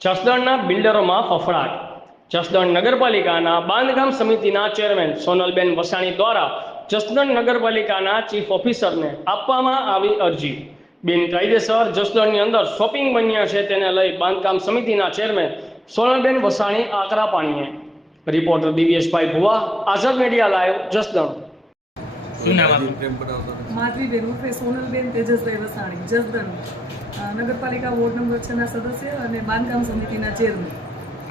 જસદણના બિલ્ડરોમાં ફફડાટ. જસદણ નગરપાલિકાના બાંધકામ સમિતિના ચેરમેન સોનલબેન વસાણી દ્વારા જસદણ નગરપાલિકાના ચીફ ઓફિસરને આપવામાં આવી અરજી. બિનકાયદેસર જસદણની અંદર શોપિંગ બન્યા છે તેને લઈ બાંધકામ સમિતિના ચેરમેન સોનલબેન વસાણી આકરા પાણીએ. રિપોર્ટર દિવ્યેશભાઈ ભુવા, આઝાદ મીડિયા લાઈવ, જસદણ. શું નામ આપનું? માધવીબેન ઉર્ફે સોનલબેન તેજસભાઈ વસાણી, જસદણ નગરપાલિકા વોર્ડ નંબર 6 ના સદસ્ય અને બાંધકામ સમિતિના ચેરમેન.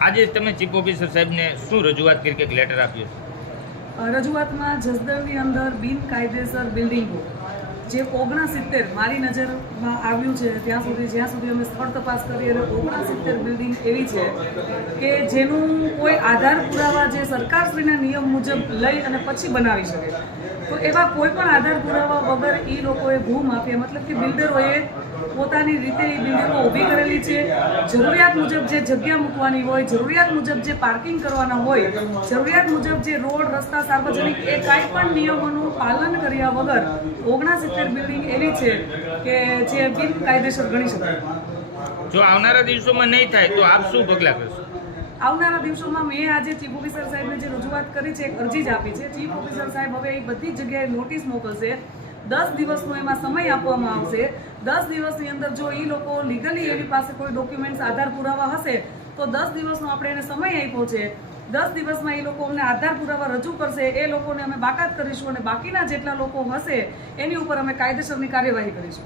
આજે તમે ચીફ ઓફિસર સાહેબને શું રજૂઆત કરી કે લેટર આપ્યું છે? રજૂઆતમાં જસદણની અંદર બિનકાયદેસર બિલ્ડિંગો જે 69 મારી નજરમાં આવ્યું છે જ્યાં સુધી અમે સ્થળ તપાસ કરી અને 69 બિલ્ડિંગ એવી છે કે જેનું કોઈ આધાર પુરાવા જે સરકારશ્રીના નિયમ મુજબ લઈ અને પછી બનાવી શકે, તો એવા કોઈ પણ આધાર પુરાવા વગર એ લોકોએ ભૂમાફિયા મતલબ કે બિલ્ડરોએ પોતાની રીતે એ બિલ્ડિંગો ઊભી કરેલી છે. જરૂરિયાત મુજબ જે જગ્યા મૂકવાની હોય, જરૂરિયાત મુજબ જે પાર્કિંગ કરવાના હોય, જરૂરિયાત મુજબ જે રોડ રસ્તા સાર્વજનિક એ કાંઈ પણ નિયમોનું પાલન કર્યા વગર 69 બિલ્ડિંગ એવી છે કે જે બિનકાયદેસર ગણી શકાય. જો આવનારા દિવસોમાં નહીં થાય તો આપ શું પગલાં કરશો? આવનારા દિવસોમાં મેં આજે ચીફ ઓફિસર સાહેબને જે રજૂઆત કરી છે, એક અરજી જ આપી છે. ચીફ ઓફિસર સાહેબ હવે એ બધી જ જગ્યાએ નોટિસ મોકલશે. 10 દિવસનો એમાં સમય આપવામાં આવશે. 10 દિવસની અંદર જો એ લોકો લીગલી એની પાસે કોઈ ડોક્યુમેન્ટ્સ આધાર પુરાવા હશે તો 10 દિવસનો આપણે એને સમય આપ્યો છે. 10 દિવસમાં એ લોકો અમને આધાર પુરાવા રજૂ કરશે, એ લોકોને અમે બાકાત કરીશું અને બાકીના જેટલા લોકો હશે એની ઉપર અમે કાયદેસરની કાર્યવાહી કરીશું.